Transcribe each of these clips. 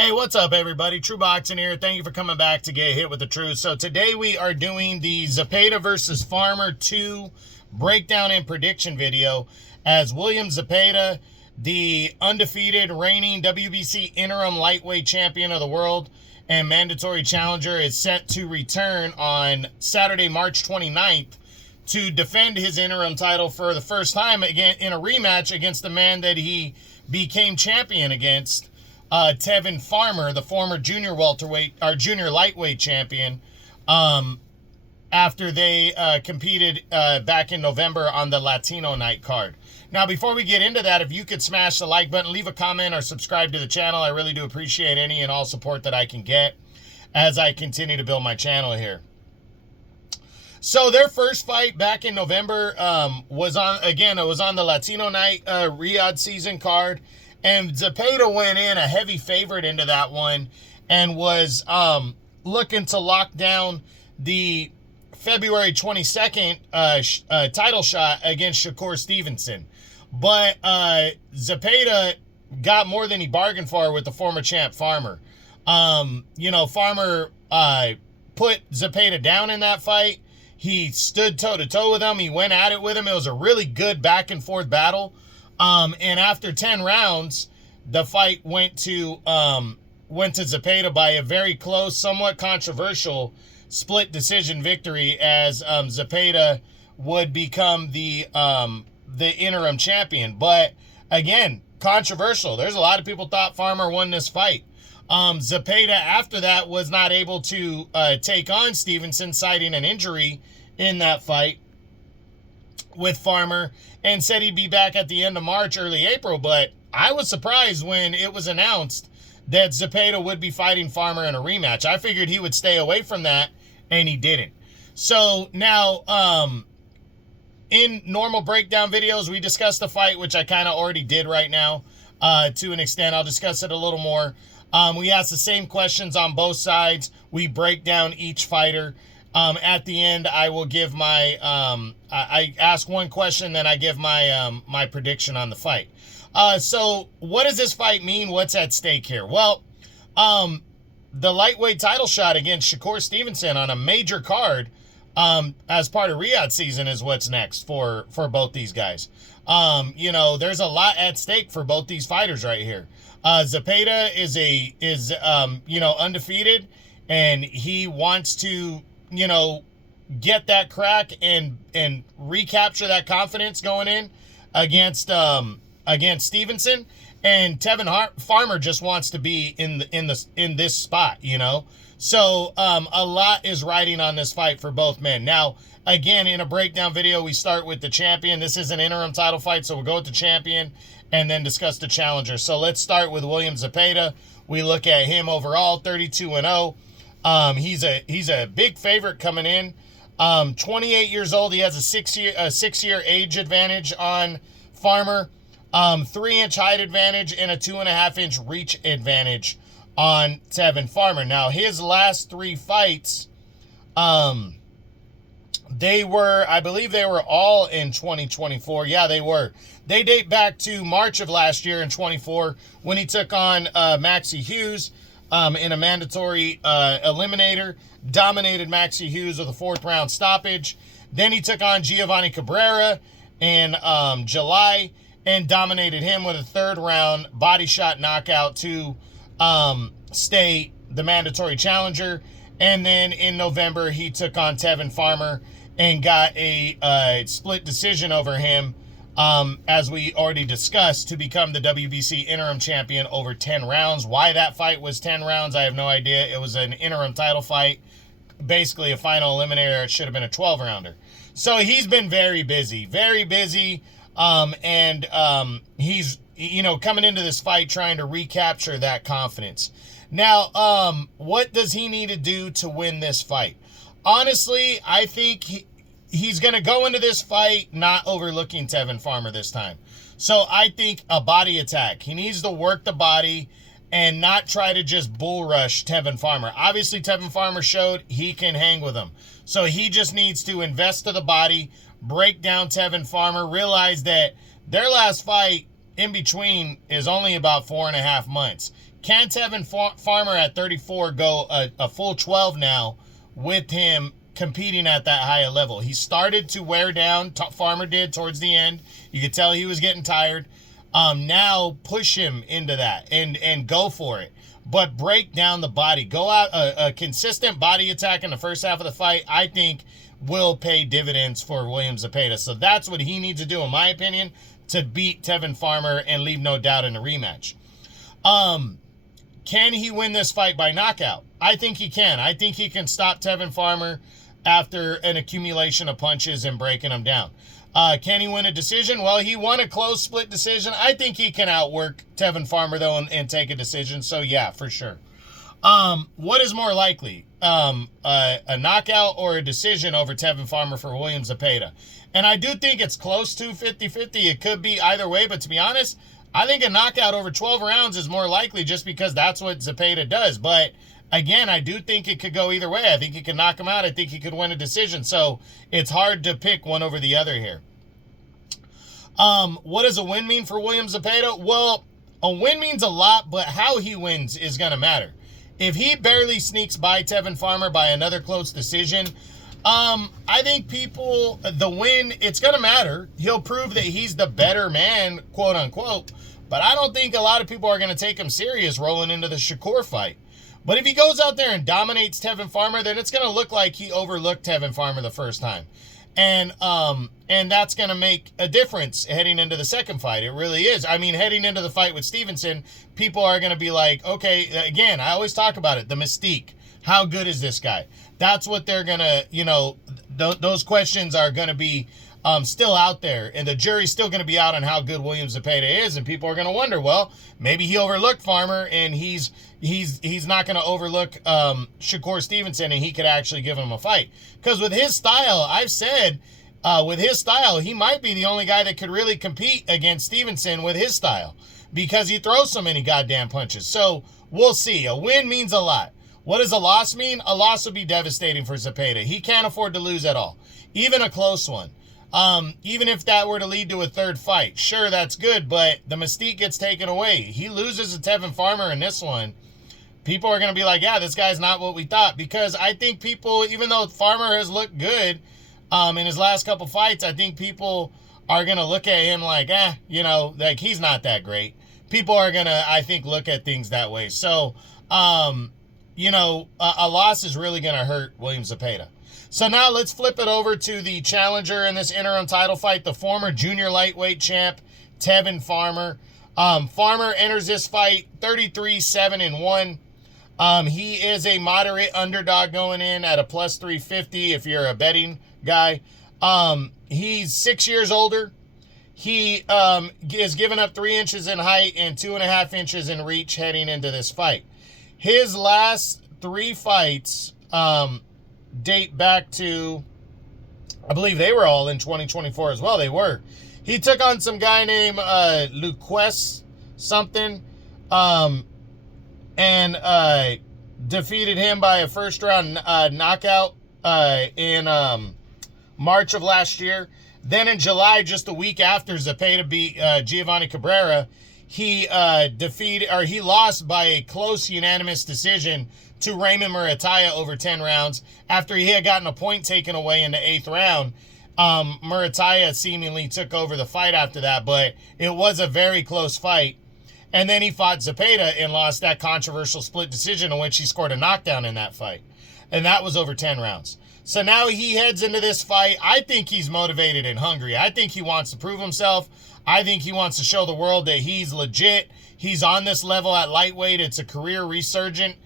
Hey, what's up, everybody? True Boxing here. Thank you for coming back to get hit with the truth. So today we are doing the Zepeda versus Farmer 2 breakdown and prediction video as William Zepeda, the undefeated reigning WBC Interim Lightweight Champion of the World and mandatory challenger, is set to return on Saturday, March 29th to defend his interim title for the first time again in a rematch against the man that he became champion against, Tevin Farmer, the former junior welterweight or junior lightweight champion, after they competed back in November on the Latino night card. Now, before we get into that, if you could smash the like button, leave a comment, or subscribe to the channel, I really do appreciate any and all support that I can get as I continue to build my channel here. So their first fight back in November was on the Latino night Riyadh season card. And Zepeda went in a heavy favorite into that one and was looking to lock down the February 22nd title shot against Shakur Stevenson. But Zepeda got more than he bargained for with the former champ Farmer. Farmer put Zepeda down in that fight. He stood toe-to-toe with him. He went at it with him. It was a really good back-and-forth battle. And after 10 rounds, the fight went to Zepeda by a very close, somewhat controversial split decision victory, as Zepeda would become the interim champion. But again, controversial. There's a lot of people thought Farmer won this fight. Zepeda after that was not able to take on Stevenson, citing an injury in that fight with Farmer, and said he'd be back at the end of March, early April. But I was surprised when it was announced that Zepeda would be fighting Farmer in a rematch. I figured he would stay away from that, and he didn't. So now, in normal breakdown videos, we discussed the fight, which I kind of already did right now to an extent. I'll discuss it a little more. We ask the same questions on both sides. We break down each fighter. At the end, I will give my, I ask one question, then I give my, my prediction on the fight. So what does this fight mean? What's at stake here? Well, the lightweight title shot against Shakur Stevenson on a major card, as part of Riyadh season, is what's next for both these guys. There's a lot at stake for both these fighters right here. Zepeda is undefeated, and he wants to, get that crack and recapture that confidence going in against Stevenson. And Tevin Farmer just wants to be in this spot, So a lot is riding on this fight for both men. Now, again, in a breakdown video, we start with the champion. This is an interim title fight, so we'll go with the champion and then discuss the challenger. So let's start with William Zepeda. We look at him overall, 32-0. He's a big favorite coming in. 28 years old. He has a six year age advantage on Farmer. 3-inch height advantage and a 2.5-inch reach advantage on Tevin Farmer. Now, his last 3 fights, I believe they were all in 2024. Yeah, they were. They date back to March of last year in 24 when he took on Maxie Hughes in a mandatory eliminator, dominated Maxie Hughes with a 4th round stoppage. Then he took on Giovanni Cabrera in July and dominated him with a 3rd round body shot knockout to stay the mandatory challenger. And then in November, he took on Tevin Farmer and got a split decision over him, as we already discussed, to become the WBC interim champion over 10 rounds. Why that fight was 10 rounds, I have no idea. It was an interim title fight, basically a final eliminator. It should have been a 12-rounder. So he's been very busy, he's, coming into this fight trying to recapture that confidence. Now, what does he need to do to win this fight? Honestly, I think he's going to go into this fight not overlooking Tevin Farmer this time. So I think a body attack. He needs to work the body and not try to just bull rush Tevin Farmer. Obviously, Tevin Farmer showed he can hang with him. So he just needs to invest to the body, break down Tevin Farmer, realize that their last fight in between is only about 4.5 months. can Tevin Farmer at 34 go a full 12 now with him competing at that higher level? He started to wear down. Farmer did towards the end. You could tell he was getting tired. Now push him into that and go for it. But break down the body. Go out a consistent body attack in the first half of the fight, I think, will pay dividends for William Zepeda. So that's what he needs to do, in my opinion, to beat Tevin Farmer and leave no doubt in the rematch. Can he win this fight by knockout? I think he can. I think he can stop Tevin Farmer after an accumulation of punches and breaking him down. Can he win a decision? Well, he won a close split decision. I think he can outwork Tevin Farmer, though, and take a decision. So, yeah, for sure. What is more likely? A knockout or a decision over Tevin Farmer for William Zepeda? And I do think it's close to 50-50. It could be either way, but to be honest, I think a knockout over 12 rounds is more likely just because that's what Zepeda does. But again, I do think it could go either way. I think he could knock him out. I think he could win a decision. So it's hard to pick one over the other here. What does a win mean for William Zepeda? Well, a win means a lot, but how he wins is going to matter. If he barely sneaks by Tevin Farmer by another close decision, I think the win, it's going to matter. He'll prove that he's the better man, quote unquote. But I don't think a lot of people are going to take him serious rolling into the Shakur fight. But if he goes out there and dominates Tevin Farmer, then it's going to look like he overlooked Tevin Farmer the first time. And that's going to make a difference heading into the second fight. It really is. I mean, heading into the fight with Stevenson, people are going to be like, okay, again, I always talk about it, the mystique. How good is this guy? That's what they're going to, those questions are going to be still out there. And the jury's still going to be out on how good William Zepeda is. And people are going to wonder, well, maybe he overlooked Farmer and he's not going to overlook Shakur Stevenson and he could actually give him a fight. Because with his style, I've said, with his style, he might be the only guy that could really compete against Stevenson with his style because he throws so many goddamn punches. So we'll see. A win means a lot. What does a loss mean? A loss would be devastating for Zepeda. He can't afford to lose at all, even a close one. Even if that were to lead to a third fight, sure, that's good, but the mystique gets taken away. He loses to Tevin Farmer in this one. People are going to be like, yeah, this guy's not what we thought. Because I think people, even though Farmer has looked good in his last couple fights, I think people are going to look at him like, like he's not that great. People are going to, I think, look at things that way. So, a loss is really going to hurt William Zepeda. So now let's flip it over to the challenger in this interim title fight, the former junior lightweight champ, Tevin Farmer. Farmer enters this fight 33-7-1. He is a moderate underdog going in at a plus 350 if you're a betting guy. He's 6 years older. He is giving up 3 inches in height and 2.5 inches in reach heading into this fight. His last 3 fights date back to, I believe they were all in 2024 as well. They were. He took on some guy named Luquez something and defeated him by a first round knockout in March of last year. Then in July, just a week after Zepeda beat Giovanni Cabrera, he lost by a close unanimous decision to Raymond Murataya over 10 rounds after he had gotten a point taken away in the 8th round. Murataya seemingly took over the fight after that, but it was a very close fight. And then he fought Zepeda and lost that controversial split decision in which he scored a knockdown in that fight. And that was over 10 rounds. So now he heads into this fight. I think he's motivated and hungry. I think he wants to prove himself. I think he wants to show the world that he's legit. He's on this level at lightweight. It's a career resurgence,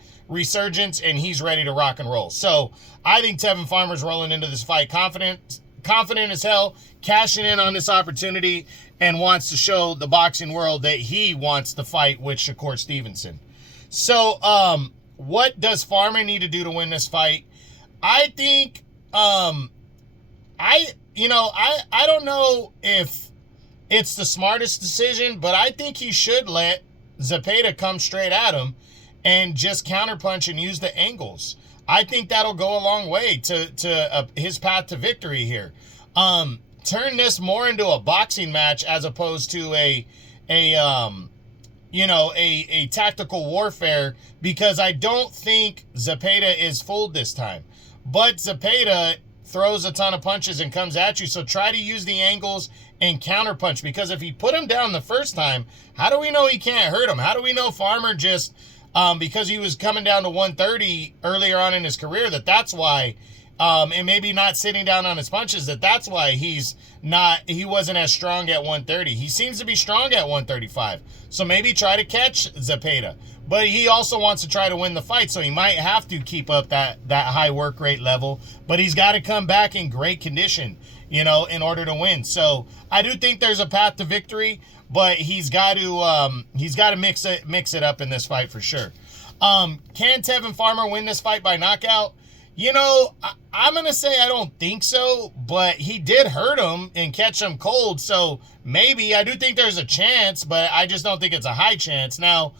and he's ready to rock and roll. So I think Tevin Farmer's rolling into this fight confident as hell, cashing in on this opportunity, and wants to show the boxing world that he wants to fight with Shakur Stevenson. So what does Farmer need to do to win this fight? I think I don't know if it's the smartest decision, but I think he should let Zepeda come straight at him and just counterpunch and use the angles. I think that'll go a long way to his path to victory here. Turn this more into a boxing match as opposed to a a tactical warfare, because I don't think Zepeda is fooled this time. But Zepeda throws a ton of punches and comes at you, so try to use the angles and counterpunch, because if he put him down the first time, how do we know he can't hurt him? How do we know Farmer just, because he was coming down to 130 earlier on in his career, that's why, and maybe not sitting down on his punches, that's why he wasn't as strong at 130. He seems to be strong at 135. So maybe try to catch Zepeda. But he also wants to try to win the fight, so he might have to keep up that high work rate level. But he's got to come back in great condition, in order to win. So I do think there's a path to victory, but he's got to mix it up in this fight for sure. Can Tevin Farmer win this fight by knockout? I'm going to say I don't think so, but he did hurt him and catch him cold, so maybe. I do think there's a chance, but I just don't think it's a high chance. Now,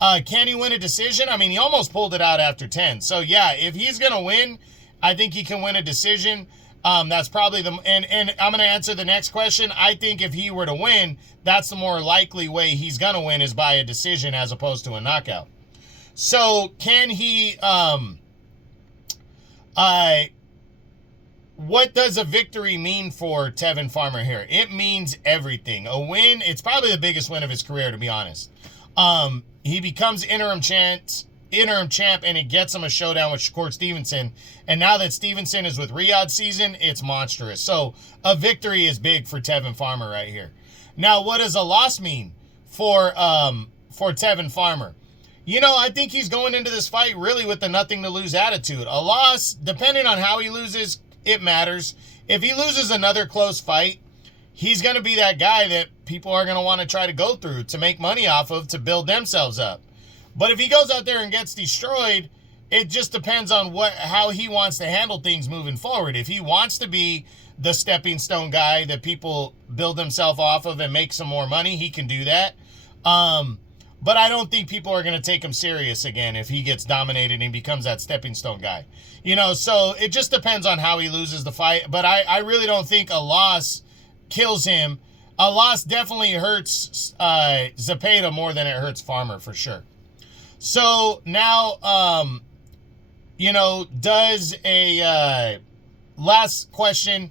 can he win a decision? I mean, he almost pulled it out after 10. So, yeah, if he's going to win, I think he can win a decision. That's probably and I'm going to answer the next question. I think if he were to win, that's the more likely way he's going to win, is by a decision as opposed to a knockout. So, can he... what does a victory mean for Tevin Farmer here? It means everything. A win, it's probably the biggest win of his career, to be honest. He becomes interim champ, and it gets him a showdown with Shakur Stevenson. And now that Stevenson is with Riyadh season, it's monstrous. So a victory is big for Tevin Farmer right here. Now, what does a loss mean for Tevin Farmer? I think he's going into this fight really with the nothing to lose attitude. A loss, depending on how he loses, it matters. If he loses another close fight, he's going to be that guy that people are going to want to try to go through to make money off of, to build themselves up. But if he goes out there and gets destroyed, it just depends on how he wants to handle things moving forward. If he wants to be the stepping stone guy that people build themselves off of and make some more money, he can do that. But I don't think people are going to take him serious again if he gets dominated and becomes that stepping stone guy. So it just depends on how he loses the fight. But I really don't think a loss kills him. A loss definitely hurts Zepeda more than it hurts Farmer, for sure. So now, does a last question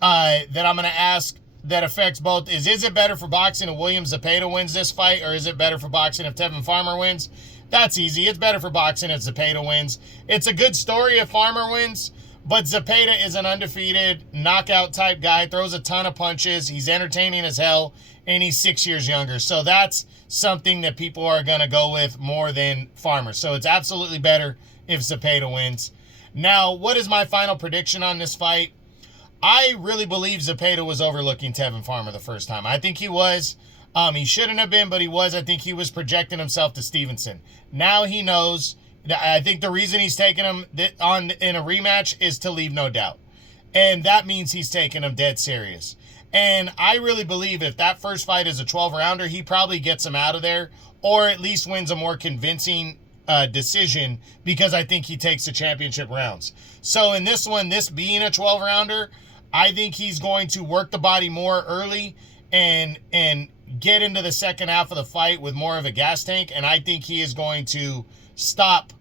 that I'm going to ask that affects both is it better for boxing if William Zepeda wins this fight, or is it better for boxing if Tevin Farmer wins? That's easy. It's better for boxing if Zepeda wins. It's a good story if Farmer wins, but Zepeda is an undefeated knockout type guy, throws a ton of punches, he's entertaining as hell, and he's 6 years younger. So that's something that people are going to go with more than Farmer. So it's absolutely better if Zepeda wins. Now, what is my final prediction on this fight? I really believe Zepeda was overlooking Tevin Farmer the first time. I think he was. He shouldn't have been, but he was. I think he was projecting himself to Stevenson. Now he knows. I think the reason he's taking him on in a rematch is to leave no doubt. And that means he's taking him dead serious. And I really believe if that first fight is a 12-rounder, he probably gets him out of there, or at least wins a more convincing decision, because I think he takes the championship rounds. So in this one, this being a 12-rounder, I think he's going to work the body more early and get into the second half of the fight with more of a gas tank. And I think he is going to stop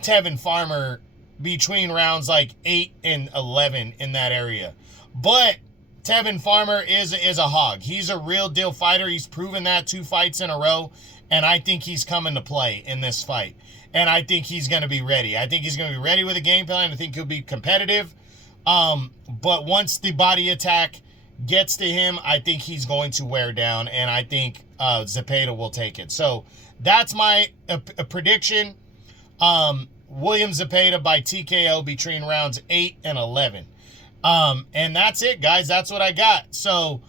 Tevin Farmer between rounds like 8 and 11 in that area. But Tevin Farmer is a hog. He's a real deal fighter. He's proven that 2 fights in a row. And I think he's coming to play in this fight. And I think he's going to be ready. I think he's going to be ready with a game plan. I think he'll be competitive. But once the body attack gets to him, I think he's going to wear down. And I think Zepeda will take it. So that's my prediction. William Zepeda by TKO between rounds 8 and 11. And that's it, guys. That's what I got. So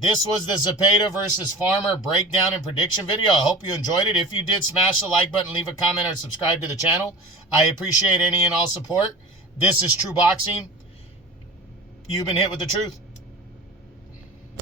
this was the Zepeda versus Farmer breakdown and prediction video. I hope you enjoyed it. If you did, smash the like button, leave a comment, or subscribe to the channel. I appreciate any and all support. This is True Boxing. You've been hit with the truth.